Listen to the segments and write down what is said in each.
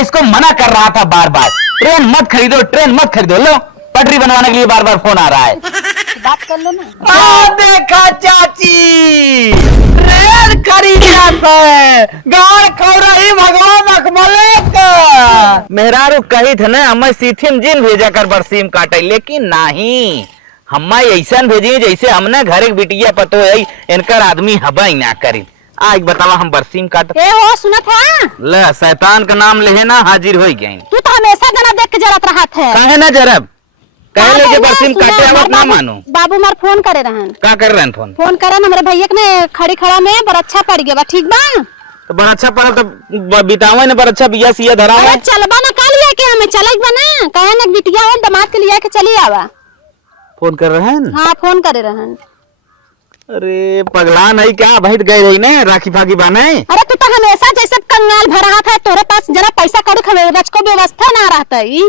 इसको मना कर रहा था बार बार, ट्रेन मत खरीदो, ट्रेन मत खरीदो। लो पटरी बनवाने के लिए बार बार फोन आ रहा है। बात कर लो ना। देखा चाची, ट्रेन खरीदत है, गाड़ खौरही भगवान अकमले का। मेहरारू कही थे ना हमें सीथिम जिन भेजा कर बरसीम काटे, लेकिन नहीं, हमें ऐसा भेजी जैसे हमने घर एक बिटिया पतो है इनकर आदमी हवा ही ना करी। आज बतावा हम बरसीम काट ए हो सुनत है ले, शैतान का नाम ले ना हाजिर हो गई। तू तो हमेशा गाना देख के जरत रहा है। काहे ना जरब, कह ले बरसीम काटे आवत ना मानो। बाबू मार फोन करे रहन। का कर रहे फोन? फोन करन हमरे भैया के ने खड़ी खड़ा में बड़ा अच्छा पड़ गया बा, ठीक बा? तो बड़ा अच्छा पड़ा तो बितावे ने, बड़ा अच्छा बिया सिया धरावे। अरे चलबा ना काल लिया के हमें चलक बना, कहे ना बिटिया हो दामाद के लिया के चली आवा। फोन कर रहे हैं? हां फोन करे रहन। अरे पगला नहीं क्या, बैठ गए रही ने राखी फाकी बाने। अरे तू तो हमेशा जैसे कंगाल भरा था, तोरे पास जरा पैसा कौड़ी खबे को व्यवस्था ना रहता ही।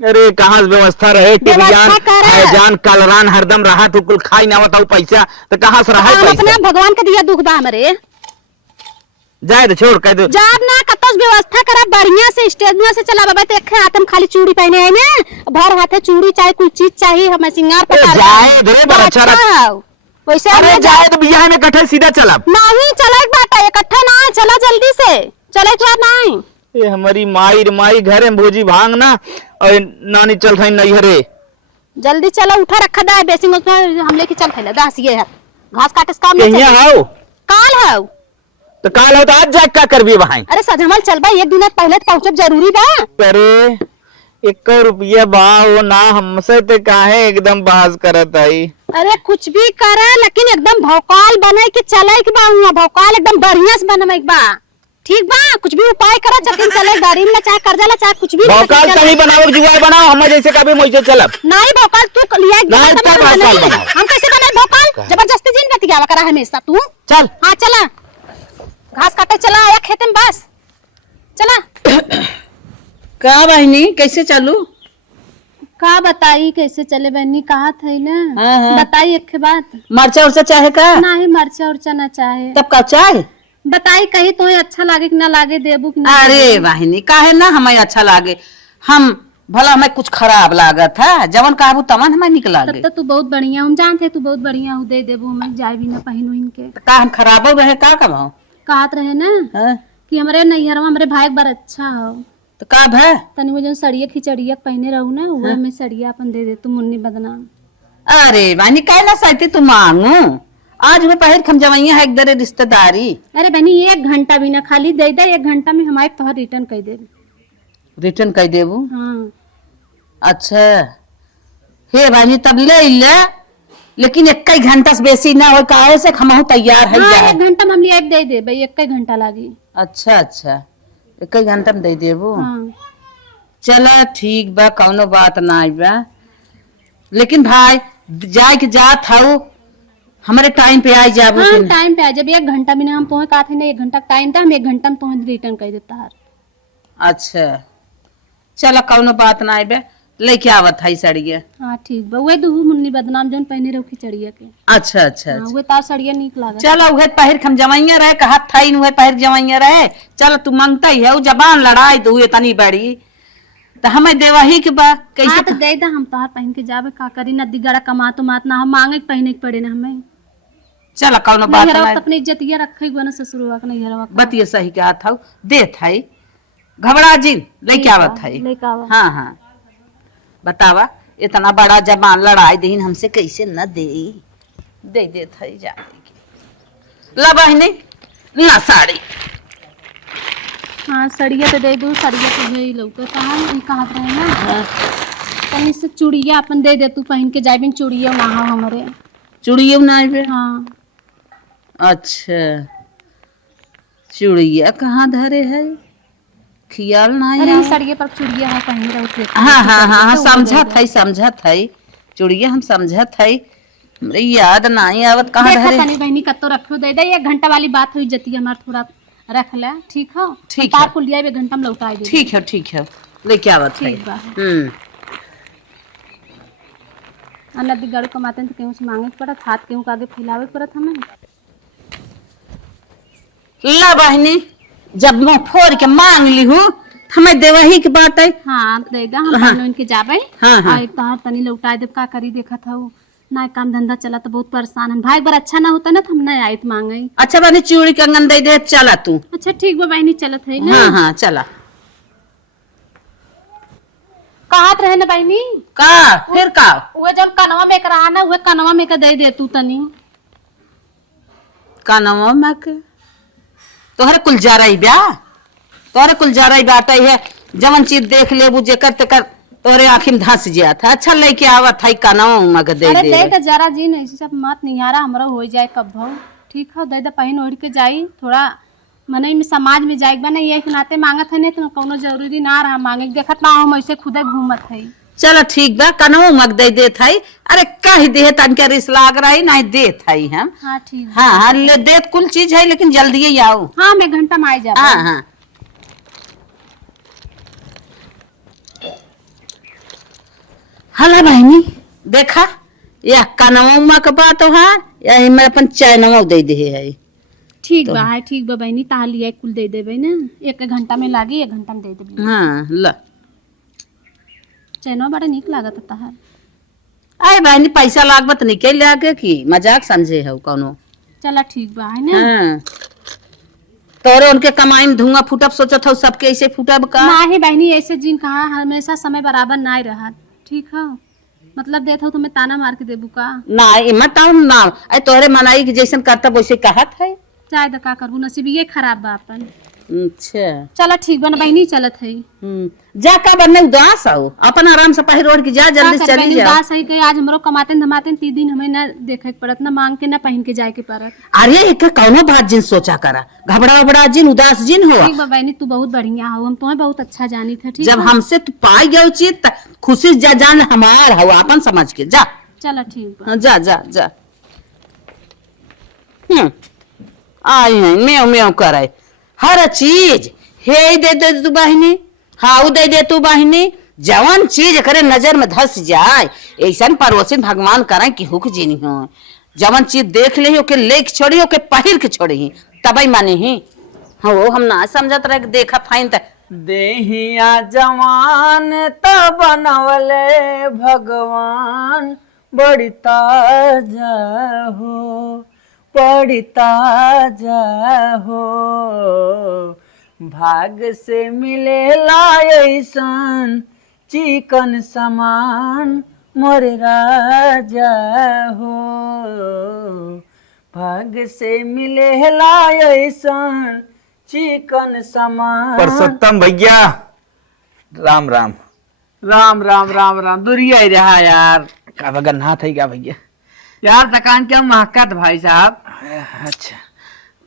अरे कहाँ व्यवस्था रहे, जान कलरान हरदम रहा तो कुल खाई ना बताऊ पैसा, तो कहाँ से रहा पैसा? अपना भगवान के दिया दुख बा हमरे, जाए तो छोड़ कह दो। जाब ना कतस व्यवस्था करा बढ़िया से, स्टेज में से चला बाबा तो एक हाथ में खाली चूड़ी पहने है ना, भर हाथे चूड़ी चाहे कोई चीज चाहिए हमें सिंगार पर जाए दे बड़ा अच्छा रहा। वैसे अरे जाए तो बियाह में कठे सीधा चला नहीं, चला एक बात है इकट्ठा ना, चला जल्दी से चले क्या नहीं। ये हमारी माई घरे में भोजी भांग ना, और नानी चल रही नहीं हरे, जल्दी चला उठा रखा दा बेसिंग में हम लेके चल थे दास ये है घास काटे काम नहीं आओ काल है तो काल हो तो आज जाके क्या करबी वहां? अरे सजमल चल भाई, एक दिन पहले पहुंचब जरूरी बा। अरे 1 रुपया बा वो ना, हमसे तो काहे एकदम बहस करत आई। अरे कुछ भी करे लेकिन एकदम भौकाल बने के चले के बा, भौकाल एकदम बढ़िया से बनवे के बा, ठीक बा? कुछ भी उपाय करा, चकिन चले गाड़ी में चाहे कर्जा ला चाहे कुछ भी भौकाल तभी बनाओ, जुगाड़ बनाओ, हम जैसे कभी मुझे चलब नहीं। भौकाल तू लिया हम कैसे बनाए भौकाल? जबरदस्ती जिन गति आवा करा हमेशा तू। चल हाँ चला, घास काटे चला आया खेते में, बस चला। का बहनी कैसे चलू? का बताई कैसे चले बहनी, कहा थे ना। हाँ। बताई एक बात। मरचा उर्चा चाहे का? नहीं मरचा उर्चा ना चाहे। तब का चाहे बताई कही तो अच्छा लागे कि ना लागे, देबू कि ना? अरे बहनी काहे ना हमें अच्छा लागे, हम भला हमें कुछ खराब लागत है, जवन कहबू तमन हमें निक लागे। तब तो तू बहुत बढ़िया, हम जानते तू बहुत बढ़िया हो, दे देबू हमें, जाए भी ना पहनू इनके। का हम खराब रहे का कमाओ? कहत रहे ना हाँ? कि हमारे नैहरवा हमारे भाई बड़ा अच्छा हो, तो का भय? तनी वो जो सड़िया खिचड़िया पहने रहू ना, वो में सड़िया अपन दे दे तू, मुन्नी बदनाम। अरे बहनी काहे ना सहती तू मांगू, आज में पहर खम जवैया है एक दरे रिश्तेदारी। अरे बहनी 1 घंटा भी ना, खाली दे दे 1 घंटा में हमारे तोहर रिटर्न कर दे। रिटर्न कर देबू? हाँ अच्छा हे बहनी तब ले ले, लेकिन 1 घंटा से बेसी ना हो, काहे से हमहू तैयार है। हाँ 1 घंटा में हम लिया दे दे भाई, 1 घंटा लागी। अच्छा 1 घंटा में दे देबू? हाँ। चला ठीक बा, कौनो बात ना बा, लेकिन भाई जाए के जात हूँ हमारे टाइम पे आ जाबू। हाँ टाइम पे आ जब 1 घंटा भी ना, हम पहुंच का थे ना 1 घंटा टाइम था, हम 1 घंटा में पहुंच रिटर्न कर देता है। अच्छा चला कौनो बात ना बा, लेके आवत है सड़िया। हाँ ठीक बा, वही दूहू मुन्नी बदनाम जोन पहने रहो खिचड़िया के। अच्छा हाँ, वो तार सड़िया नीक लागत। चलो उहे पहर खम जवैया रहे, कहा था उहे पहर जवैया रहे। चलो तू मांगता ही है, जबान लड़ाई तो हुए तनी बड़ी, तो हमें देवही के बा कैसे? हाँ तो दे दा, हम तोहार पहन के जावे का करी, नदी गड़ा कमा तो मात ना, हम मांगे के पहने के पड़े ना हमें। चला कौनो बात नैहरवा ना, अपनी इज्जतिया रखे गो ना ससुरवा के नैहरवा का। बतिया सही के हाथ हूँ दे थाई, घबरा जी लेके आवत है। लेके आवा। हाँ बतावा, इतना बड़ा जबान लड़ाई दीन हमसे कैसे न दे दे थाई जा ला बहनी ला साड़ी। हाँ सड़िया तो दे दू, सड़िया तो है लौका कहाँ रहे ना, तनी से चूड़िया अपन दे दे तू, पहन के जाए बिन चूड़िया ना हो हमारे। चूड़िया ना बे? हाँ। अच्छा चूड़िया कहाँ धरे है, खियाल ना अरे सड़िया पर चूड़िया है पहन रहे। हाँ समझत है चूड़िया, हम समझत है, याद नहीं आवत कहाँ धरे। तनी बहनी कत्तो रखो दे दे, 1 घंटा वाली बात हुई जती हमार, थोड़ा रख ले ठीक हो? ठीक है, फुल 1 घंटा में लौटा दे। ठीक है लेके आवत है। नदी गड़ कमाते हैं तो केहू से मांगे पड़त, हाथ केहू के आगे फैलावे पड़त हमें। ला बहनी जब मैं फोड़ के मांग ली हूँ, हमें देवही के बात है। हाँ दे दा हम हाँ। दोनों इनके जाबे। हाँ, हाँ। और एक तहार तनी लौटाए देब का करी देखत हूँ ना काम धंधा चला तो बहुत परेशान हम भाई बार अच्छा ना होता ना तो हम ना आयत मांगे। अच्छा बनी चूड़ी कंगन दे दे, चला तू। अच्छा ठीक बा बहनी चलत है ना। हाँ हाँ चला। कहत रहे ना बहनी का फिर का उहे जौन कनवा में रहा ना उहे कनवा में के दे दे तू तनी। कानवा में के तोहरे कुल जा रही ब्या, तोहरे कुल जा रही बात है। जवन चीज देख ले बुझे करते कर तोरे आँखी में धंस गया था। अच्छा लेके आवत है कानवा में के दे अरे दे। दे दे जरा जी नहीं सब मत निहारा हमरा हो जाए कब भौ ठीक है दे दे पहन ओढ़ के जाई थोड़ा मने में समाज में जाए बना ये के नाते मांगत है नहीं तो कोनो जरूरी ना रहा मांगे देखत ना हम ऐसे खुदे घूमत है। चलो ठीक बा कानवा में दे देत है। अरे कह दे तनके रिस लाग रही नहीं देत है हम। हाँ ठीक हाँ हाँ ले देत कुल चीज है लेकिन जल्दी ही आओ। हाँ मैं घंटा में आ जा। हाँ हाँ हला बहनी देखा यह कानवा के बात है या मैं अपन चैनवा दे दे है। ठीक बा है ठीक बा बहनी ताहा लिया कुल दे देबे ना एक घंटा में लागी 1 घंटा में दे देबे। हाँ ल चैनवा बड़ा निक लागत ताहा। आए बहनी पैसा लागबत निकल लागे की मजाक समझे हो कोनो। चला ठीक बा है ना। हाँ तोरे उनके कमाई में धुआं फूटब सोचत हो सबके ऐसे फूटब का। ना ही बहनी ऐसे जिन कहा हमेशा समय बराबर ना रहा ठीक है मतलब देत हो तुम्हें ताना मार के देबू का। ना मत ना अरे तोरे मनाई के जैसन करता वैसे कहत है। चाहे तो का करबू नसीब ये खराब बा अपन। अच्छा चला ठीक बा ना बहनी चलत है। जा का बनने उदास हो अपन आराम से पहर ओढ़ के जा जल्दी से चली जा। सही कही आज हमरो कमाते धमाते 3 दिन हमें ना देखे के पड़त ना मांग के ना पहन के जाए के पड़त। अरे एक कौनो बात जिन सोचा करा घबरा उबड़ा जिन उदास जिन हो। ठीक बा बहनी तू बहुत बढ़िया हो हम तुम्हें बहुत अच्छा जानी था ठीक जब बा? हमसे तू पाई गयो चीज त खुशी से जा जान हमार हो अपन समझ के जा। चला ठीक बा। हाँ, जा जा जा। आई है मेव मेव करे हर चीज हे दे दे तू बहिनी हाउ दे दे तू बहिनी जवन चीज करे नजर में धस जाए ऐसन परोसिन भगवान करे कि हुक जीनी हो। जवन चीज देख ले के लेके छोड़ी हो के पहिर के छोड़ी तबई माने ही हो हम ना समझत रहे देखा फाइन त देहिया जवान त बनवले भगवान बड़ी ताजा हो बड़ी ताजा हो भाग से मिले ऐसन चिकन समान मोर राजा हो भाग से मिले ऐसन चिकन समान। परसोत्तम भैया राम राम। राम राम राम राम दूरिया ही रहा यार। का बगन नहा था क्या भैया? यार दुकान क्या महकत भाई साहब। अच्छा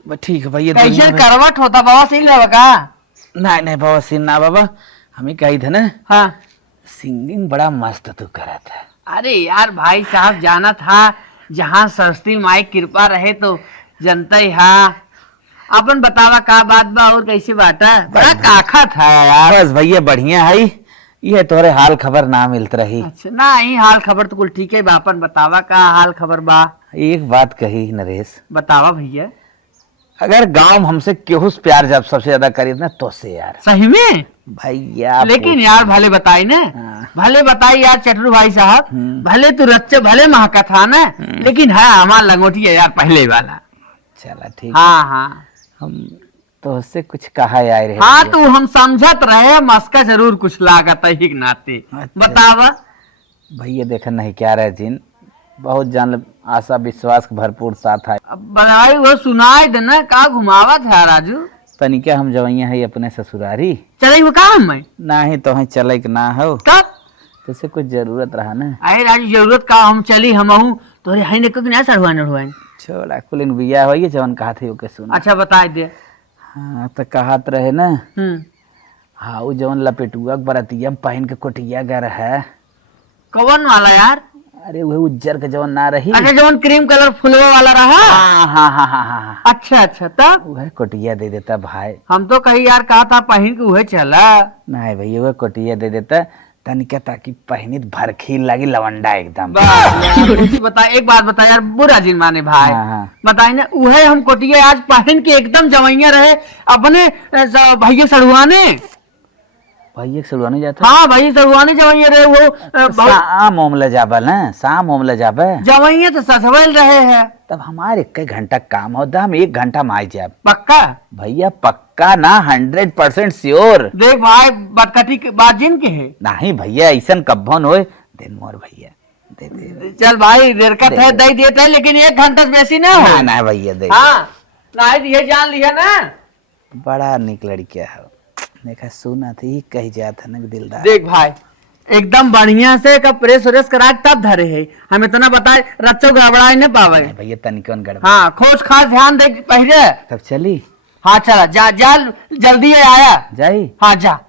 बस ठीक है भैया। कैसे करवट होता बाबा सही लगा का? नहीं नहीं बाबा सिंह ना बाबा हमें कही था ना। हाँ सिंगिंग बड़ा मस्त तू करा था। अरे यार भाई साहब जाना था जहाँ सरस्वती माई कृपा रहे तो जनता ही हाँ। अपन बतावा का बात बा और कैसे बाटा बड़ा काखा था यार। बस भैया बढ़िया है ये तोरे हाल खबर ना मिलत रही। अच्छा ना ही हाल खबर तो कुल ठीक है बा अपन बतावा का हाल खबर बा। एक बात कही नरेश बतावा भैया। अगर गांव में हमसे केहू से प्यार जब सबसे ज्यादा करी ना तो से यार सही में भैया। लेकिन यार भले बताई ना भले बताई यार चटरू भाई साहब भले तू रच्चे भले महका था ना लेकिन है हमारा लंगोटी है यार पहले वाला। चला ठीक। हाँ हाँ हम तो उससे कुछ कहा यार। हाँ तू हम समझत रहे मस्का जरूर कुछ लागत है ही नाते। अच्छा। बतावा भैया देखा नहीं क्या रहे जिन बहुत जान आशा विश्वास के भरपूर साथ है। अब बनाई वो सुनाई देना का घुमावा था राजू। तनिका हम जवैया है अपने ससुरारी चले वो काम में ना ही तो चले के ना हो तब तुझसे कुछ जरूरत रहा ना। अरे राजू जरूरत का हम चली हम तोरे है ने ना सड़वाने उड़वाने। छोड़ा कुलिन बिया हो जवन कहा थे ओके सुन। अच्छा बता दे। हाँ तो कहत रहे ना। हाँ वो जवन लपेटुआ बरतिया पहन के कोटिया गर है। कौन वाला यार? अरे वही उज्जर के जवन ना रही। अच्छा जवन क्रीम कलर फुलवा वाला रहा। हाँ हाँ हाँ हाँ हाँ। अच्छा अच्छा तब वह कोटिया दे देता भाई। हम तो कहीं यार कहा था पहन के वह चला। नहीं भैया वह कोटिया दे देता तनिका ताकि पहनित भरखील लगी लवंडा एकदम। बता एक बात बता यार बुरा जिन माने भाई। हाँ, हाँ। बताई ना उहे हम कोटिया आज पहन के एकदम जवैया रहे अपने भैया सड़ुआने। भैया सड़वाने जाता हाँ भाई सरुआनी जवैया रहे वो शाम ओमला जाबल ना, शाम ओमला जाबे जवैया तो ससवल रहे हैं। तब हमारे 1 घंटा काम होता, हम 1 घंटा में आ जाए पक्का भैया, पक्का ना 100% श्योर। देख भाई बटकटी के बात जिन के है। नहीं भैया ऐसा कब्बन होए दिन मोर भैया दे दे। चल भाई देरका थे दे देते है, लेकिन 1 घंटा से बेसी ना हो। ना भैया दे। हाँ नहीं दिए जान लिया ना। बड़ा निक लड़किया है, देखा सुना थी कही जाता ना दिलदार। देख भाई एकदम बढ़िया से का प्रेस व्रेस करा के तब धरे है, हम इतना बताए रच्चो गड़बड़ा न पावे। नहीं भैया तनिकन गड़बड़। हाँ खोज खास ध्यान दे पहले। तब चली हाँ चला जा जा जल्दी आया। जाई। हाँ जा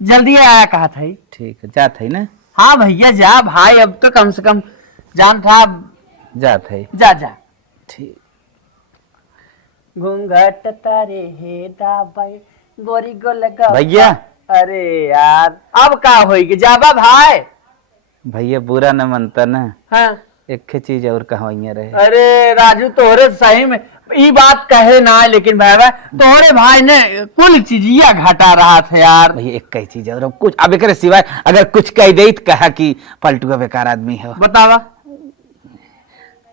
जल्दी आया कहा था। ठीक है जात है ना। हाँ भैया जा भाई, अब तो कम से कम जान था। जात है जा जा। ठीक। घूंघट तारे हे दाबाई गोरी गो लगा भैया अरे यार अब का होई जाबा भाई। भैया बुरा न मनता ना, हाँ एक चीज और कहा रहे। अरे राजू तोहरे सही में ये बात कहे ना, लेकिन भाई तोहरे भाई ने कुल चीजिया घटा रहा था यार। भैया एक कई चीज और कुछ अब एक सिवाय अगर कुछ कह दे तो कहा कि पलटुआ बेकार आदमी है। बतावा।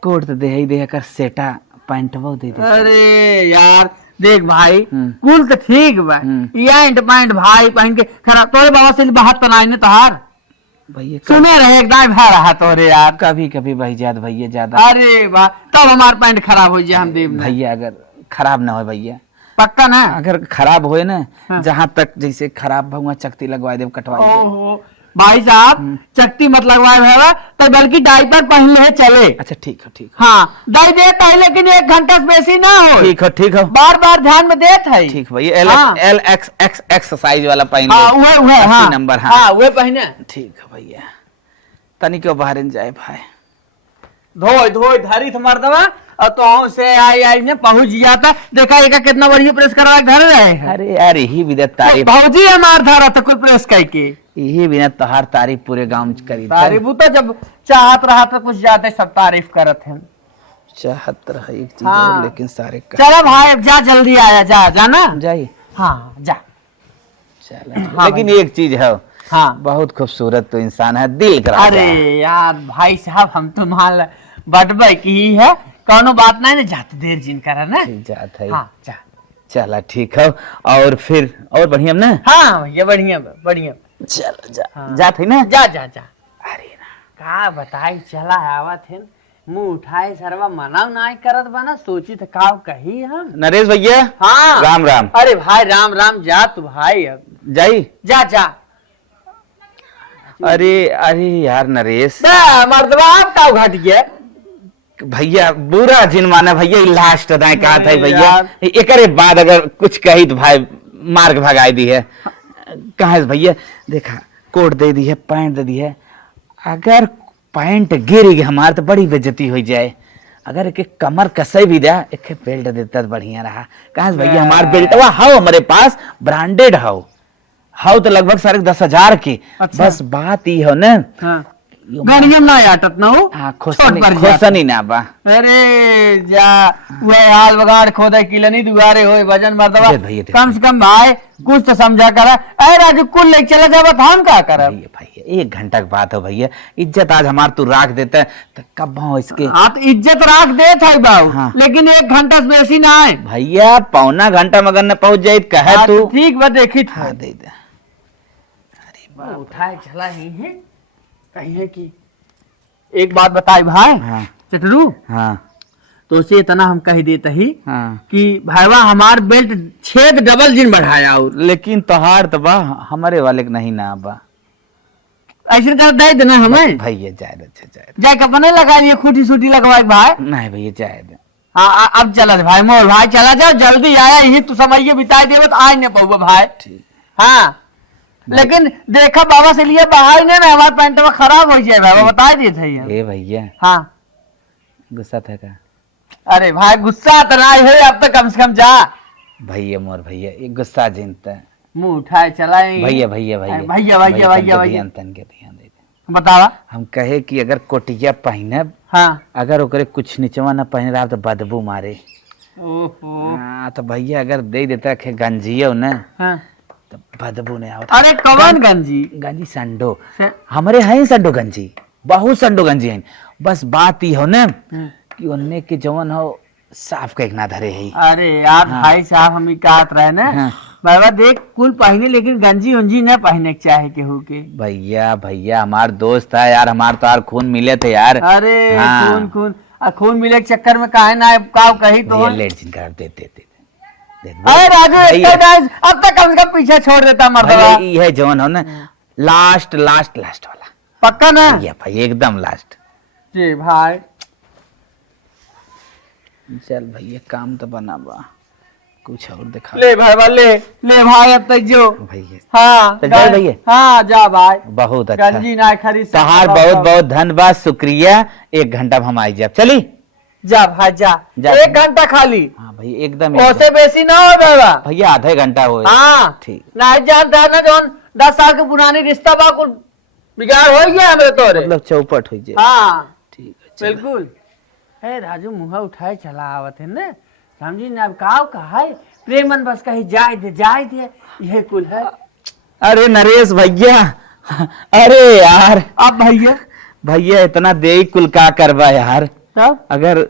कोट तो दे ही दे कर सेटा पैंट वो दे दे। अरे यार देख भाई हम्म। कुल तो ठीक बा, पैंट पैंट भाई पहन के खराब तोरे बाबा से बात तो नहीं तहार भैया सुने रहे एकदम भा रहा तोरे यार। कभी कभी भाई जात भैया ज्यादा। अरे वाह तब हमार पैंट खराब हो जाए हम देव ना। भैया अगर खराब ना हो भैया, पक्का ना। अगर खराब होए ना हाँ। जहाँ तक जैसे खराब भगवा चकती लगवा दे कटवाई दे। ओहो भाई साहब चक्ति मत लगवाए भैया तो बल्कि डायपर पहन ले चले। अच्छा ठीक है ठीक है। हाँ दे देता है लेकिन 1 घंटा से बेसी ना हो। ठीक है ठीक है बार बार ध्यान में देता है। ठीक भैया। हाँ। एल एक्स एक्स एक्सरसाइज वाला पहन हाँ ले। वह हाँ 80 नंबर। हाँ हाँ वह पहने। ठीक है भैया, तनी क्यों बाहर न जाए भाई। धोई धोई धरी थ मर्दवा और तो से आई ने पहुंच जाता। देखा एका कितना बढ़िया प्रेस करवा के धर रहे हैं। अरे यार यही बिना तारीफ, भौजी हमार धरा था कुल प्रेस करके। यही बिना तोहार तारीफ पूरे गांव में करी था। तारीफ तो जब चाहत रहा तो कुछ ज्यादा सब तारीफ करत हैं। चाहत रहा एक चीज हाँ। और, लेकिन सारे चलो भाई अब जा जल्दी आया जा जाना। जाइए। हाँ जा। चलो हाँ लेकिन एक चीज है, हाँ बहुत खूबसूरत तो इंसान है, दिल का राजा अरे है। यार भाई साहब हम तो मान बटबे की ही है, कौनो बात नहीं ना जाते देर जिन करा ना। ठीक जात है। हाँ जा। चला ठीक है। और फिर और बढ़िया ना। हाँ ये बढ़िया बढ़िया। चलो जा। हाँ। जात है ना। जा जा जा। अरे ना का बताई चला आवत है मुंह उठाए सरवा मना नहीं करत बना, सोची तो का कही हम। नरेश भैया। हाँ राम राम। अरे भाई राम राम जा तू भाई अब जाई। जा जा। अरे अरे यार नरेश मर्दवा आप का घट गया। भैया बुरा जिन माना भैया, लास्ट दाएं कहा था अरे भैया, यार। एक बाद अगर कुछ कही तो भाई मार्ग भगाई दी है। कहा है भैया, देखा कोट दे दी है, पैंट दे दी है, अगर पैंट गिर गई हमारे तो बड़ी बेइज्जती हो जाए। अगर एक कमर कसई भी दिया, एक बेल्ट देता तो बढ़िया रहा। कहा भैया हमारे बेल्टवा हो हमारे पास ब्रांडेड हो तो लगभग 10,500 की। अच्छा। बस बात ही हो ना। हाँ गणियम ना आटत ना हो। हाँ छोट पर जा। खोसनी ना बा। अरे जा वह हाल बगाड़ खोदे किलनी दुआरे होए वजन मर्दवा दे भैया, दे। कम से कम भाई कुछ तो समझा कर। अरे राजू कुल ले चला जावत हम का करब। भैया भैया 1 घंटा की बात हो भैया, इज्जत आज हमार तू राख देता है तो कब हो इसके। हाँ तो इज्जत राख देत है बाबू। हाँ। लेकिन 1 घंटा से बेसी ना है। भैया पौना घंटा मगर न पहुंच जाए तो कहे हाँ, तू। तो ठीक बा देखी हाँ दे दे। उठाए चला ही है कहीं है कि एक बात बताई भाई हाँ चटरू हाँ तो से इतना हम कह देते ही हाँ। कि भाईवा हमार बेल्ट छेद डबल जिन बढ़ाया और लेकिन तोहार तो बा हमारे वाले के नहीं ना बा। ऐसे कर दे देना हमें। भैया जाए अच्छा जाए। जाए अपने लगा लिए खूटी सूटी लगवाए भाई। नहीं भैया जाए दे। हाँ अब चला भाई मोर भाई चला जाओ जल्दी आया यही तू समय बिताई देव तो आए नहीं पहुआ भाई। ठीक। हाँ लेकिन देखा बाबा से लिए बाहर ने ना हमारे पैंट में खराब हो जाए बाबा बता दिए थे। ए भैया हाँ गुस्सा था का। अरे भाई गुस्सा तो नहीं है अब तो कम से कम जा। भैया मोर भैया एक गुस्सा जिनता है। मुंह उठाए चला भैया भैया भैया भैया भैया भैया भैया तन के ध्यान दे। बतावा। हम कहे कि अगर कोटिया पहनब, हाँ अगर ओकरे कुछ नीचवा न पहन रहा तो बदबू मारे। ओहो हाँ तो भैया अगर दे देता के गंजियो न हाँ तो बदबू नहीं आवत। अरे कवन गंजी गंजी संडो हमारे हैं संडो गंजी, बहुत संडो गंजी हैं। बस बात ही हो न कि उनने के जवन हो साफ का एक ना धरे है। अरे यार भाई साहब हम ही कहत रहे ना बाबा देख कुल पहने लेकिन गंजी उंजी न पहने के चाहे केहू के। भैया भैया हमार दोस्त है यार, हमार तो यार खून मिले थे यार। अरे हाँ। खून खून खून मिले के चक्कर में काहे ना का कही तो भैया लेट जिन कर देते थे। अरे राजू अब तक कम से कम पीछे छोड़ देता मर्दवा। ये जवन हो ना लास्ट लास्ट लास्ट वाला पक्का ना भैया भाई एकदम लास्ट। जी भाई चल भैया काम तो बना बा, कुछ और दिखा ले भाई ले भाई अब तक जो भैया। हाँ तो जा भैया। हाँ जा भाई बहुत अच्छा गंजी ना खरीद तहार बहुत बहुत धन्यवाद शुक्रिया। 1 घंटा में हम आई जाए। चली जा भाई जा 1 घंटा खाली। हाँ भाई एकदम ओसे बेसी ना हो बाबा भैया आधा घंटा हो। हाँ ठीक ना जानता है ना जोन 10 साल के पुरानी रिश्ता बा कुल बिगाड़ हो गया हमरे तोरे। मतलब चौपट हो जाए। हाँ ठीक है चलो। बिल्कुल। ए राजू मुहा उठाए चला आवत है ना समझी ना अब कहा है प्रेमन बस कही जाए दे ये कुल है। अरे नरेश भैया अरे यार अब भैया इतना दे कुल का करवा यार, तब अगर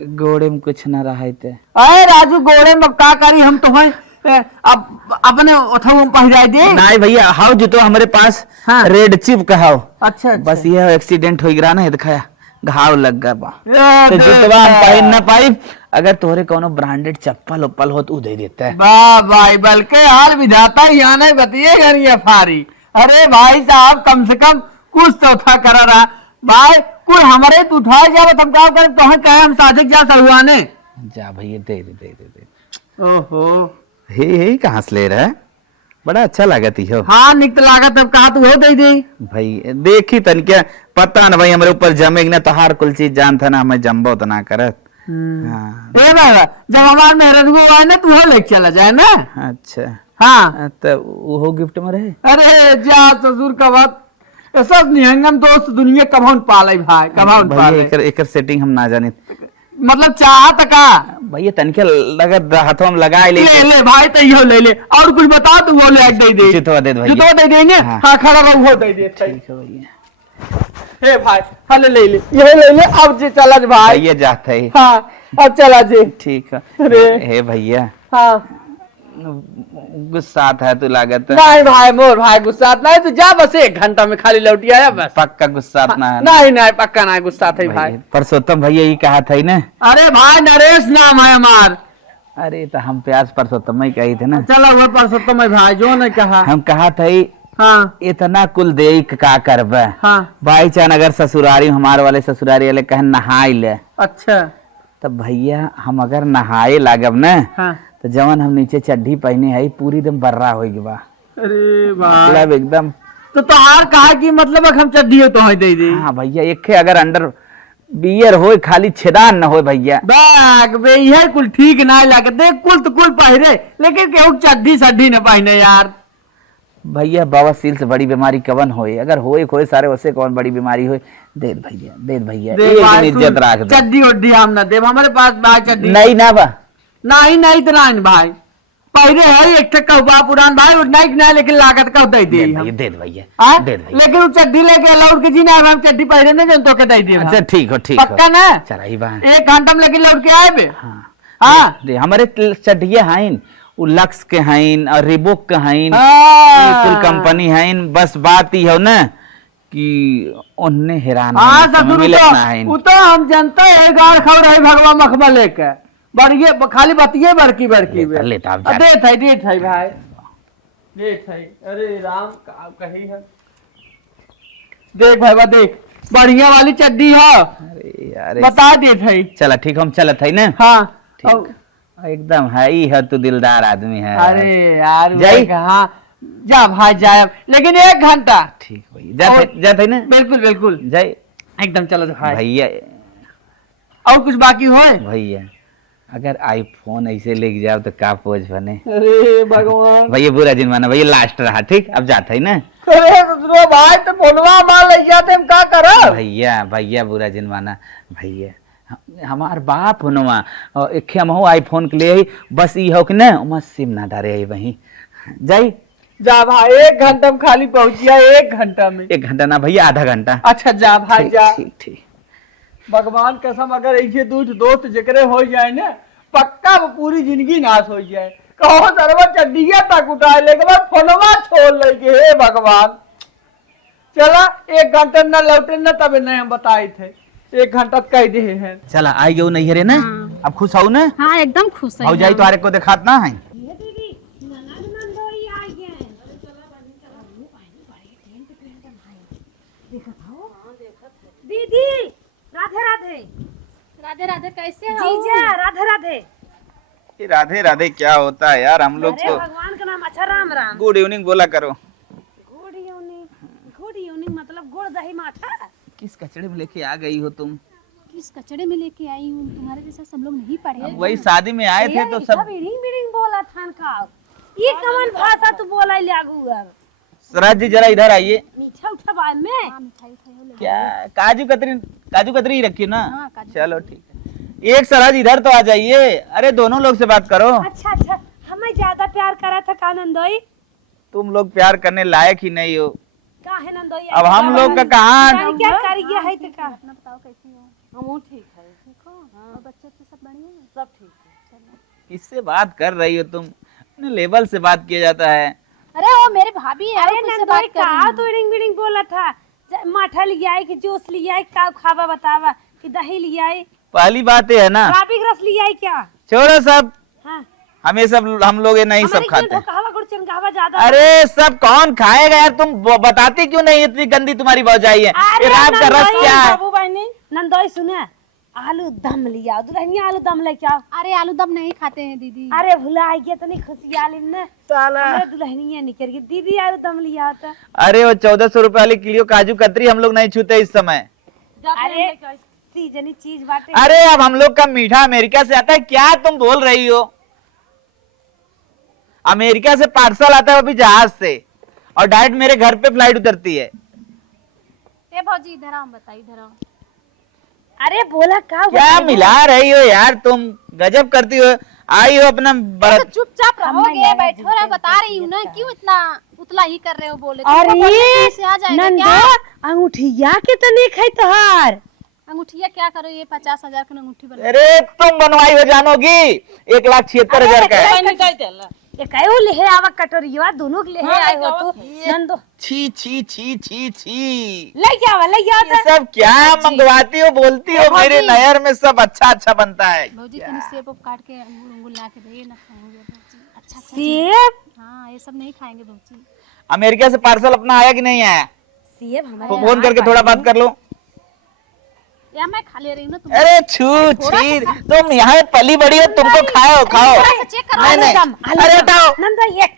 गोड़े में कुछ ना रहा थे। अरे राजू गोड़े में का करी हम तो अब अपने उठाऊ पहिरा दे। नहीं भैया हाउ जूतो हमारे पास हाँ। रेड चिप का हाउ। अच्छा बस ये एक्सीडेंट हो गिरा ना, ये दिखाया घाव लग गया बा। ए, तो जुतवा हम पहन ना पाई, अगर तोहरे कोनो ब्रांडेड चप्पल उप्पल हो तो उ दे देता है। वाह भाई बल्कि हाल विधाता ही आने बतिएगा ये फारी। अरे भाई साहब कम से कम कुछ तो था करा रहा भाई कुल हमारे तो उठाए जावे तुम क्या करे तो कहे हम साजिक जा सहुआने। जा भैया दे दे। ओहो हे कहाँ से ले रहा है, बड़ा अच्छा लागत हो। हाँ निकट लागत अब कहा तू हो दे भाई देखी तन क्या पता ना भाई हमारे ऊपर जमेगी ना तो हर कुल चीज जानता ना हमें जम्बो तो ना करत। हाँ। ए बाबा जब हमारे मेहरन को आए ना तू हो लेके चला जाए ना। अच्छा हाँ तो वो गिफ्ट में रहे। अरे जा ससुर का बात ऐसा निहंगम दोस्त दुनिया कभौन पाले भाई कभौन पाले एकर सेटिंग हम ना जाने मतलब चाहत का भैया तनके लगा हाथों में लगा ले भाई तो यो ले और कुछ बता तू वो ले दे जुतवा दे भैया। जुतवा दे देंगे। हाँ। हाँ खड़ा रहो वो दे दे ठीक है भैया। हे भाई हल ले ये ले अब जे चला भाई भैया जाता है। हाँ अब चला जे ठीक है। अरे हे भैया हाँ गुस्सा है तू लागत नहीं भाई मोर भाई गुस्सा नहीं तू जा बस 1 घंटा में खाली लौटी आया बस। पक्का गुस्सा ना है। नहीं पक्का नहीं गुस्सा थे भाई। परसोत्तम भैया ये कहा था ना। अरे भाई नरेश नाम है हमार। अरे तो हम प्यार परसोत्तम ही कही थे ना। चलो वो परसोत्तम है भाई जो ने कहा। हम कहा था हाँ इतना कुल दे का करब। हाँ भाई चाहे अगर ससुरारी हमारे वाले ससुरारी वाले कहे नहाए ले अच्छा तब भैया हम अगर नहाए लागब न हाँ तो जवन हम नीचे चड्ढी पहने है पूरी एकदम बर्रा हो गई बा। अरे भाई मतलब एकदम तो हार कहा कि मतलब हम चड्डी हो तो है दे दे। हाँ भैया एक अगर अंडर बियर हो खाली छेदान न हो भैया बैग बे ये कुल ठीक ना लगे देख कुल तो कुल पहरे लेकिन केहू चड्डी सड्डी न पहने यार। भैया बवासीर से बड़ी बीमारी कवन होए, अगर होए कोई सारे वैसे कौन बड़ी बीमारी होए। दे भैया एक दिन इज्जत राख दे। चड्डी उड्डी हम ना देव हमारे पास भाई चड्डी नहीं ना बा नहीं तो नहीं भाई पहले है एक टक्का हुआ पुरान भाई नहीं ना लेकिन लागत का दे दे दे भैया हाँ? दे भैया। लेकिन वो चड्डी लेके अलाउड के जी ना हम चड्डी पहले नहीं जन तो के दे दिए। अच्छा ठीक हो पक्का ना चला ही बा 1 घंटा में लेकिन लौट के आए बे। हाँ हमारे चड्डिया हैं उ लक्स के हैं और रिबोक के हैं कुल कंपनी हैं। बस बात ही हो ना कि उन्हें हैरान हाँ ससुर तो हम जनता है गाड़ खबर है भगवा मखबा लेके बढ़िए खाली बतिये बड़की लेता देत है भाई देख है। अरे राम का कही है देख भाई देख बढ़िया वाली चड्डी है। अरे यार बता देत है। चला ठीक हम चलत है ना। हाँ एकदम है ही है तू दिलदार आदमी है। अरे यार जाई कहा जा भाई जाए लेकिन 1 घंटा ठीक भैया जाते ना बिल्कुल जाए एकदम चलो भाई। भैया और कुछ बाकी हो भैया अगर आईफोन ऐसे लेके जाओ तो का पोज बने। अरे भगवान भैया बुरा दिन माना भैया लास्ट रहा ठीक अब जाता है ना। अरे दूसरो भाई तो फोनवा मार ले जाते हम का करो भैया बुरा दिन माना भैया हमार बाप हुनवा एक हम हो आईफोन के लिए बस ई हो कि ना उमा सिम ना डारे वही जाई जा भाई 1 घंटा में खाली पहुंचिया 1 घंटा में। 1 घंटा ना भैया, आधा घंटा। अच्छा जा भाई ठीक, जा। ठीक ठीक। भगवान कसम अगर ऐसे दोस्त जकरे हो जाए ना पक्का वो पूरी जिंदगी नाश हो जाए। कहो सरवा चड्डिया तक उठाए लेके बाद फोनवा छोड़ लेके हे भगवान। चला 1 घंटा न लौटे न तब नहीं हम बताए थे 1 घंटा कह दे हैं। चला आई गयो नहीं रे ना। अब खुश हो ना? हाँ एकदम खुश हो जाई तो आरे को दिखात ना है। दीदी राधे राधे। राधे राधे कैसे हो? जीजा राधे राधे। ये राधे राधे क्या होता है यार, हम लोग अरे तो भगवान का नाम अच्छा राम राम। गुड इवनिंग बोला करो। गुड इवनिंग मतलब गुड़ दही माठा। किस कचड़े में लेके आ गई हो तुम? किस कचड़े में लेके आई हूँ? तुम्हारे जैसा सब लोग नहीं पढ़े। अब वही शादी में आए थे तो सब। बिडिंग बिडिंग बोला थान का। ये कमन भाषा तू बोला लागू अब। स्वराज जी जरा इधर आइए। मीठा उठा बाद में। मिठाई खाई क्या काजू कतरी ही रखी ना? हाँ, काजू चलो ठीक है। एक स्वराज इधर तो आ जाइए। अरे दोनों लोग से बात करो। अच्छा अच्छा हमें ज्यादा प्यार करा था का नंदोई? तुम लोग प्यार करने लायक ही नहीं हो। का है नंदोई? अब हम लोग का कहाँ? क्या कर गया है तो का? अपना बताओ कैसी हो? हम ठीक है। ठीक हो? और बच्चे तो सब बढ़िया है? सब ठीक है। किससे बात कर रही हो तुम? अपने लेवल से बात किया जाता है। अरे वो मेरे भाभी है। अरे वो किससे नंदोई बात कर रही का हो? तो बिडिंग बिडिंग बोला था। माठा लिया है कि जूस लिया है का खावा बतावा कि दही लिया है पहली बात ये है ना, ट्रैफिक रस लिया है क्या? छोड़ो सब। हाँ हमें सब हम लोग ये नहीं सब खाते हैं। कहवा गुड़ चनकावा ज्यादा। अरे सब कौन खाएगा यार? तुम बताती क्यों नहीं? इतनी गंदी तुम्हारी भौजाई है। ये राम का रस क्या है? बाबू बहनी नंदोई सुने आलू दम लिया दुल्हनिया आलू दम लेके आओ। अरे आलू दम नहीं खाते हैं दीदी। अरे भुला गया तो नहीं खुशियाली ने साला दुल्हनिया निकल गई दीदी आलू दम लिया होता। अरे वो 1400 रुपए वाली किलो काजू कतरी हम लोग नहीं छूते इस समय। अरे सीजनी चीज बाटे। अरे अब हम लोग का मीठा अमेरिका से आता है। क्या तुम बोल रही हो? अमेरिका से पार्सल आता है, वो भी जहाज से, और डायरेक्ट मेरे घर पे फ्लाइट उतरती है। ए भौजी इधर आओ, बताइए इधर आओ। अरे बोला का क्या मिला रही हो यार तुम? गजब करती हो। आई हो अपना तो चुपचाप रहोगे, बैठो रहो। बता रही हूँ ना, क्यों इतना उतला ही कर रहे हो? बोले अरे से आ जाएगा नंदो क्या? अंगूठिया के तो नहीं खाई तोहार। अंगूठिया क्या करो? ये 50,000 की अंगूठी बना। अरे तुम बनवाई हो जानोगी। 1,76,000 का है। ये कहो ले आवा कटोरिया दोनों के ले आए हो तू नंदो। छी छी छी छी छी। ले आवा ये सब क्या मंगवाती हो, बोलती हो? मेरे नहर में सब अच्छा अच्छा बनता है। भौजी तनी सेब काट के अंगूर ला के दे ना, खाएंगे भौजी। अच्छा सेब। हाँ ये सब नहीं खाएंगे भौजी। अमेरिका से पार्सल अपना आया कि नहीं आया? सेब हमारे फोन करके थोड़ा बात कर लो। या मैं खा ले रही हूँ ना तुम। अरे छू छी, तुम यहाँ पली बड़ी हो, तुमको खाओ खाओ। चेक करो। नहीं नहीं, अरे हटाओ। नंदो एक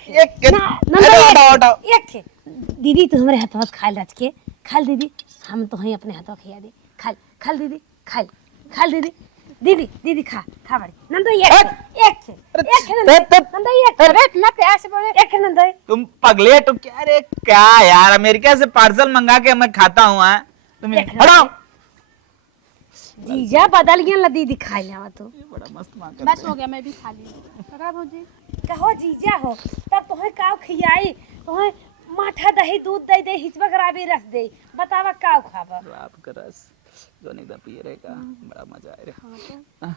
अरे हटाओ हटाओ। एक दीदी तू हमारे हाथों से खाल रच के खाल दीदी। हम तो ही अपने हाथों खिया दे। खाल खाल दीदी खाल खाल दीदी दीदी दीदी खा खा बड़ी नंदो एक नंदो एक। अरे इतना प्यार से बोले। एक नंदो तुम पगले तो क्या? अरे क्या यार, अमेरिका से पार्सल मंगा के मैं खाता हूँ। तुम हटाओ। जीजा बदल गया दीदी खाई लेवा तू। बड़ा मस्त माँ का। बस हो गया, मैं भी खा ली। पकड़ा भौजी। कहो जीजा हो तब तुम्हें काव खियाई तुम्हें माठा दही दूध दे दे हिचबा कराबी रस दे बतावा काव खाबा। आपका रस जो नहीं पिए रहेगा, बड़ा मजा आएगा।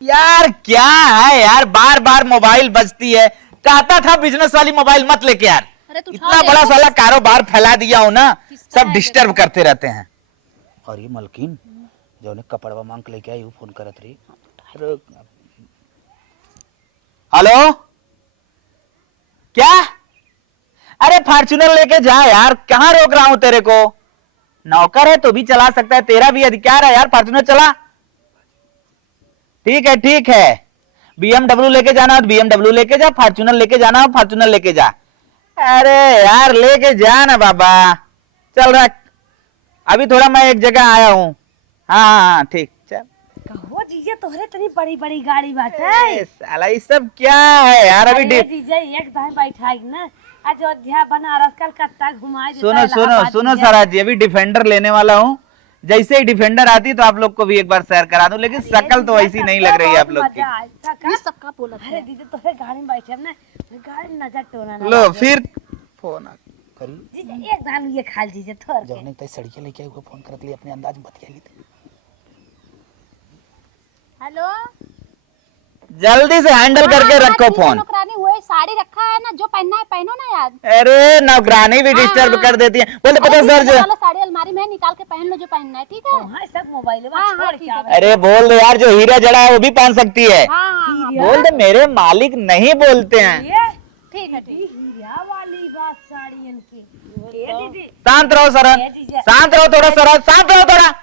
यार क्या है यार, बार बार मोबाइल बजती है। कहता था बिजनेस वाली मोबाइल मत लेके यार। अरे तू इतना बड़ा साला कारोबार फैला दिया हो ना, किसका सब है डिस्टर्ब करते रहते हैं। और ये मलकिन जो ने कपड़वा मांग के लेके आई वो फोन करत रही। हेलो क्या? अरे फॉर्च्यूनर लेके जा यार, कहाँ रोक रहा हूं तेरे को? नौकर है तो भी चला सकता है, तेरा भी अधिकार है यार। फॉर्च्यूनर चला। ठीक है। BMW लेके जाना हो तो BMW लेके जा, फॉर्च्यूनर लेके जाना हो फॉर्च्यूनर लेके जा। अरे यार लेके जा ना बाबा। चल रहा, अभी थोड़ा मैं एक जगह आया हूँ। हाँ ठीक चल। कहो जीजा तोहरे इतनी बड़ी बड़ी गाड़ी बात है। साला ये सब क्या है यार? अभी अरे जीजा एक दाएं बैठाई ना अयोध्या बनारस कलकत्ता घुमाए। सुनो सारा जी, अभी डिफेंडर लेने वाला हूँ। जैसे ही डिफेंडर आती तो आप लोग को भी एक बार सैर करा दूं, लेकिन शक्ल तो ऐसी नहीं लग रही है आप लोग की। ये सबका बोला था। अरे दीदी तोहरे गाड़ी में बैठे ना गाड़ी नजर टोना ना लो फिर फोन करी जीजा एक धान ये खाल जीजा थोड़ के जौने तय सड़िया लेके आई फोन करत ली अपने अंदाज में बतिया ली हेलो जल्दी से हैंडल करके रखो फोन। नौकरानी वही साड़ी रखा है ना, जो पहनना है पहनो ना यार। अरे नौकरानी भी डिस्टर्ब कर देती है। बोले पता सर जो साड़ी अलमारी में निकाल के पहन लो जो पहनना है, ठीक है। हां सब मोबाइल में हाँ, छोड़ ठीक के है। आवे अरे बोल दो यार, जो हीरा जड़ा है वो भी पहन सकती है। हाँ, बोल दे मेरे मालिक नहीं बोलते हैं। ये ठीक है ठीक। हीरा वाली बात साड़ी इनकी ये दीदी शांत रहो सरन, ये जीजा शांत रहो थोड़ा सरन, शांत रहो थोड़ा।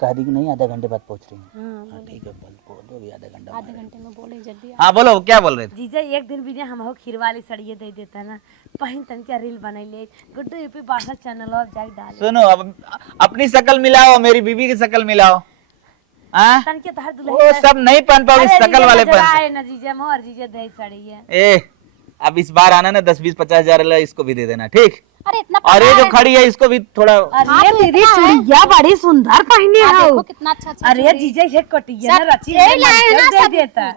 कह दी कि नहीं आधे घंटे बाद पहुंच रही है। हाँ ठीक है, बोलो भी आधे घंटा। आधे घंटे में बोले जल्दी। हाँ बोलो, क्या बोल रहे थे? जीजा एक दिन भी हम खीर वाली सड़िए दे देता ना, पहन तन के रील बनाई ले गुड्डू यूपी 62 चैनल और जाके डाले सुनो, अब अपनी शक्ल मिलाओ, मेरी बीबी की शक्ल मिलाओ। हाँ तन के तहर वो दुल्हन सब नहीं पहन पाओगे, शक्ल वाले पहन। है ना जीजा मोर जीजा दे सड़िए ए अब इस बार आना ना 10-20-50 हजार इसको भी दे देना, ठीक। अरे इतना और ये जो खड़ी है इसको भी थोड़ा। अरे दीदी चूड़िया बड़ी सुंदर पहनी हाँ, है देखो कितना अच्छा अरे जीजा ये कटिया ना रची यही लाए हैं ना दे सब देता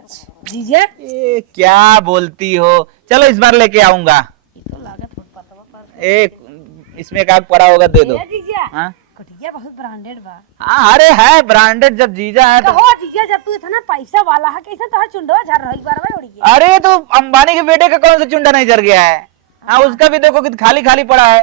जीजा ए, क्या बोलती हो? चलो इस बार लेके आऊंगा। तो लागत हो पता पर एक इसमें एक आग पड़ा होगा, दे दो। ए जीजा हाँ कटिया बहुत ब्रांडेड बा हाँ, अरे है ब्रांडेड, जब जीजा है तो। कहो जीजा जब तू इतना पैसा वाला है कैसे तोहर चुंडवा झड़ रही बार बार उड़ी गया अरे तो अंबानी के बेटे का कौन सा चुंडा नहीं जर गया है? हाँ उसका भी देखो कि खाली खाली पड़ा है।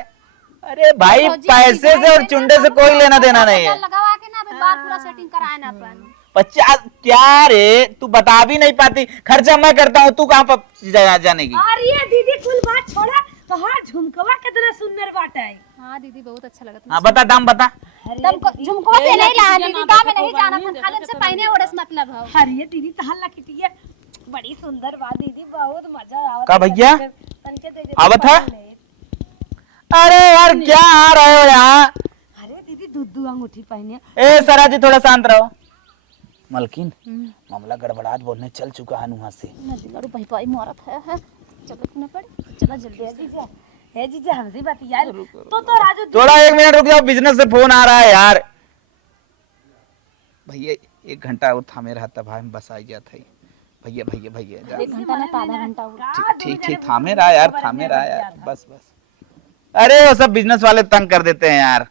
अरे भाई पैसे से और चुंडे से कोई लेना देना नहीं है। लगावा के ना अभी बात पूरा सेटिंग कराए ना अपन। 50 क्या रे, तू बता भी नहीं पाती। खर्चा मैं करता हूँ, तू कहाँ पर जाने की? अरे दीदी कुल बात छोड़ा तोहर झुमकवा कितना सुंदर बाटे हाँ दीदी बहुत अच्छा लगा। हाँ बता, दाम बता। झुमको पे नहीं लाया दीदी, दाम में नहीं जाना था, खाली से पहने ओढ़े से मतलब है। अरे दीदी तहर ला किटिया बड़ी सुंदर बा दीदी बहुत मजा आवत का भैया? तनके दे दे आवत है? अरे यार क्या आ रहे हो यहाँ? अरे दीदी दूध अंगूठी पहने ए सरा जी थोड़ा शांत रहो। मलकिन मामला गड़बड़ात बोलने चल चुका है वहाँ से। नदी भाई भाई मारत है। चलो न पड़े, चला जल्दी से। जीजा हे जीजा हमसे बात यार तो राजू थोड़ा 1 मिनट रुक जाओ, बिजनेस से फोन आ रहा है यार। भैया 1 घंटा और थामे रहता भाई, बस आ गया था। भैया भैया भैया जा। 1 घंटा नहीं तो आधा घंटा हुआ। ठीक ठीक थामे रहा यार, थामे रहा यार, बस बस। अरे वो सब बिजनेस वाले तंग कर देते हैं यार।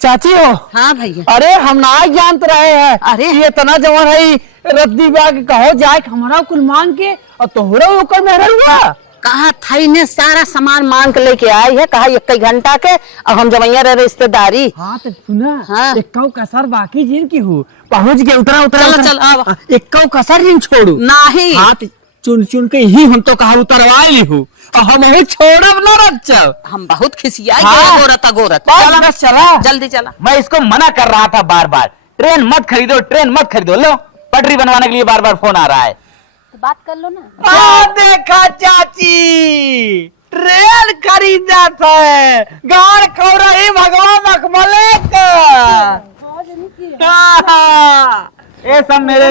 चाची हो? हाँ भैया। अरे हम ना जानते रहे हैं। अरे ये तना जवान है रद्दी बाग कहो जाए हमारा कुल मांग के और तोहरा ओकर मेहर हुआ। कहा था इन्हें सारा सामान मांग के लेके आई है, कहा 1 घंटा के, अब हम जमैया रहे रिश्तेदारी। हाँ तो सुना, हाँ। एक कसर बाकी जिन की हो पहुंच गए उतरा उतरा चलो, उतरा। चल, आवा। एक कसर जिन छोड़ू नहीं हाथ चुन चुन के ही हम तो कहा उतरवा ली हूँ और हम ही छोड़ब ना रच्चा। हम बहुत खिसियाई हाँ। गोरत गोरत। बस चला जल्दी चला। मैं इसको मना कर रहा था बार बार, ट्रेन मत खरीदो, ट्रेन मत खरीदो। लो पटरी बनवाने के लिए बार बार फोन आ रहा है। तो बात कर लो ना। आ देखा चाची ट्रेन खरीदा था गाड़ खौरही भगवान मखमले का। ये सब मेरे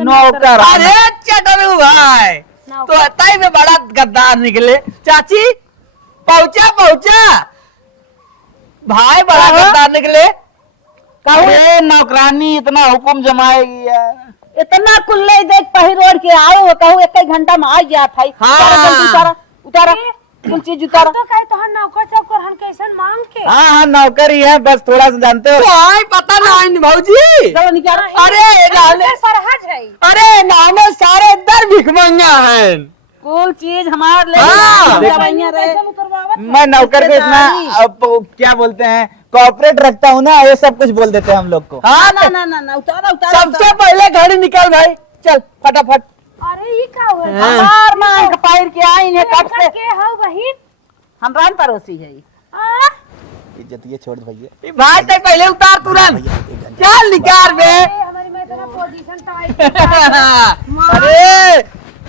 नौकर। अरे चटरू भाई तो अतई में बड़ा गद्दार निकले। चाची पहुंचा पहुंचा भाई बड़ा गद्दार निकले। अरे नौकरानी इतना हुक्म जमाएगी यार। इतना कुल्ले देख पहिरोड़ के आओ, कहूँ 1 घंटा में आ गया था। हाँ। उतारा कुल चीज उतारा। तो कहे तोहर नौकर चौकर हन कैसन मांग के हाँ हाँ नौकर ही है, बस थोड़ा सा जानते हो। भाई पता नहीं भौजी। चलो निकाल। अरे नाले सरहज है अरे नाले सारे दर भिखमंगा है। कुल चीज हमार ले हाँ। जमैया रहे। मैं नौकर को इतना क्या बोलते हैं कॉर्पोरेट रखता हूँ ना, ये सब कुछ बोल देते हैं हम लोग को। हाँ ना ना ना ना उतारा उतारा। सबसे पहले गाड़ी निकाल भाई, चल फटाफट। अरे ये का हुआ हमार मांग पैर के आई इन्हें कब से। के हो बहिन हम रान पड़ोसी है। आ इज्जत ये छोड़ दे भैया। भाई तक पहले उतार तुरंत, चल निकाल बे। हमारी मैं तेरा पोजीशन टाइट अरे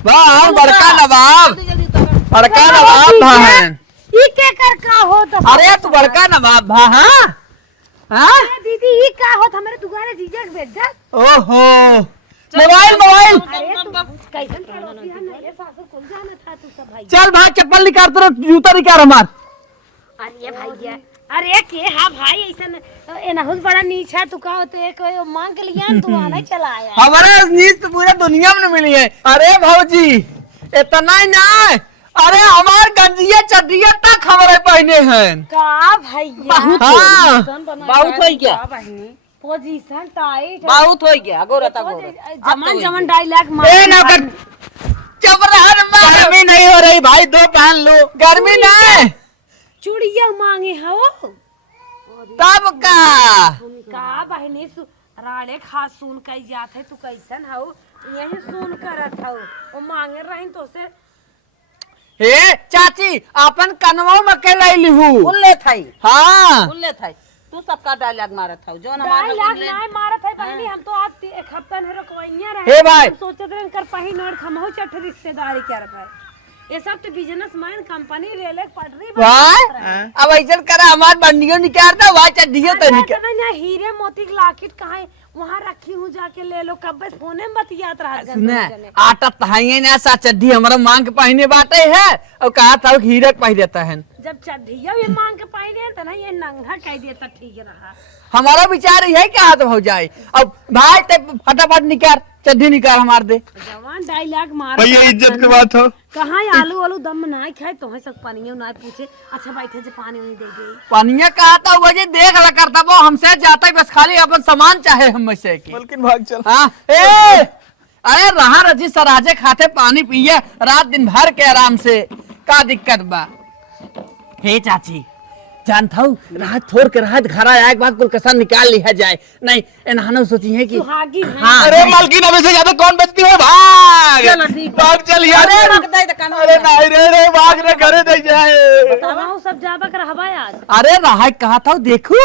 वाह बड़का नवाब, बड़का नवाब भाई। ई के कर का हो तो अरे तू बड़का नवाब भा। हाँ हाँ दीदी ई का हो हमारे दुकाने जीजा के भेज दे। ओहो मोबाइल मोबाइल अरे तू कैसन पड़ोसी है मेरे सासू कुल जाना था तू सब भाई। चल भाई चप्पल निकाल, तेरा जूता निकाल हमार। अरे भैया अरे के हाँ भाई ऐसा एनाहुस बड़ा नीच है तू का होते एक मांग लिया तू आना चला आया। हमारे नीच तो पूरे दुनिया में मिली है। अरे भाजी इतना ही ना अरे हमार गंजिया चड्डिया तक हमारे पहने हैं। का भैया हाँ बहुत हो गया, पोजीशन टाइट बहुत हो गया, गोरा था गोरा। जमन जमन डायलॉग ए मार नौकर चुप रह, गर्मी नहीं हो रही भाई, दो पहन लो, गर्मी नहीं चूड़िया मांगे हो तब का बहनी राड़े खा सुन कई जात है तू कैसन हो यही सुन करत हो वो मांगे रही तो से हे चाची अपन कनवा में के लैली हूँ। उल्ले थाई, हाँ उल्ले थाई, तू सबका डायलॉग मारत था जो हमारा डायलॉग नहीं मारत है बहनी हम तो आज एक हफ्ता ने रखवाइया रहे हे भाई। हम सोचत रहे कर पही नोट खमहो चट रिश्तेदारी कर रहे ये सब तो बिजनेसमैन कंपनी रेले पटरी भाई अब ऐसा करा हमार बंडियों निकालता वहाँ चड्डियों तो निकाल ना हीरे मोती की लॉकेट कहाँ है वहाँ रखी हूँ जाके ले लो कब बस फोने में बतियात रहा सुने आटा तहाइए ना सा चड्डी हमारा मांग के पहने बाटे है और कहा था कि हीरे पह देता है। जब चड्ढिया भी मांग के पाई दे ना ये नंगा कह देता ठीक रहा हमारा विचार है कि हाथ हो जाए। अब भाई ते फटाफट निकाल चड्डी निकाल हमार दे। जवान डायलॉग मार भैया इज्जत की बात हो। कहाँ आलू आलू दम ना खाए तो है सब पानी ना पूछे अच्छा बैठे जो पानी नहीं दे दे पनिया कहा था वो जे देख ला करता वो हमसे जाता है बस खाली अपन सामान चाहे हम में से की बल्कि भाग चल। हाँ ए अरे रहा रजी सराजे खाते पानी पिए रात दिन भर के आराम से का दिक्कत बा। हे चाची जानता हूँ राहत थोड़ के राहत घर आया एक बार कुल कसन निकाल लिया जाए नहीं एनहानो सोची है कि सुहागी है हाँ अरे मालकिन अभी से ज्यादा कौन बचती है भाग भाग चल यार अरे नहीं रे भाग रे घरे दे जाए बताओ सब जाबा कर हवा आज अरे रहा कहा था देखो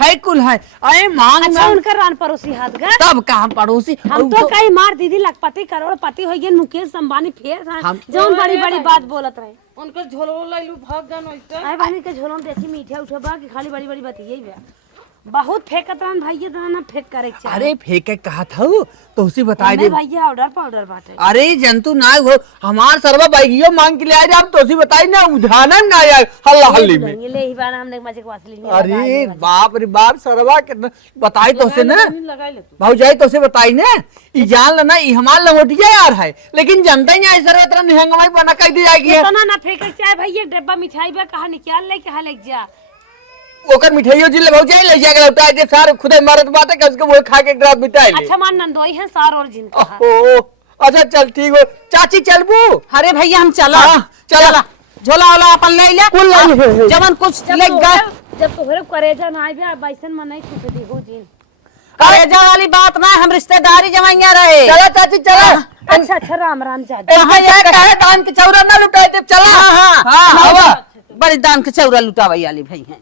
है कुल है अरे मांग अच्छा उनका रान पड़ोसी हाथ गए तब का हम पड़ोसी हम तो कहीं मार दीदी लखपति करोड़पति हो गए मुकेश अंबानी फिर जौन बड़ी बड़ी बात बोलत रहे उनके झोलो लैलू भाग गन ओइसे। अरे बहनी के झोलों देखी मीठा उठा बा कि खाली बड़ी बड़ी बतिये बा बहुत फेंकत रहन भैया दाना फेंक करे के अरे फेंके कहा था तो उसी बताई दे भैया ऑर्डर पाउडर बाटे अरे जंतु ना हो हमार सर्व बैगियो मांग के ले आए हम तो उसी बताई ना उधान ना आया हल्ला हल्ली में ले ही बार हमने मजे के वासली अरे बाप रे बाप सरवा के बताई तो से ना लगाई ले तू। भाऊजाई तो से बताई ना ई जान लेना ई हमार लंगोटिया यार है लेकिन जनता ही ऐसा इतना निहंगमाई बना कर दी जाएगी है। इतना ना फेंके चाहे भैया डब्बा मिठाई बा कहा निकाल ले कहा ले जा ओकर मिठाइयो जिले भाऊजाई ले जाके लौटा दे सार खुदे मारत बात है कि उसको वो खा के एक रात बिताई ले। अच्छा मान नंदोई है सार और जिन का ओहो अच्छा चल ठीक हो चाची चलबू अरे भैया हम चला चला झोला वाला अपन ले ले कुल जवन कुछ ले गए जब तोहरे करेजा ना आइबे बैसन मन नहीं कुछ दी हो जिन करेजा वाली बात ना हम रिश्तेदारी जमाइया रहे। चला चाची चला अच्छा अच्छा राम राम जा कहां ये कहे दान के चौरा ना लुटाए दे चला। हाँ हाँ हाँ हवा बड़ी दान के चौरा लुटावई वाली भाई हैं।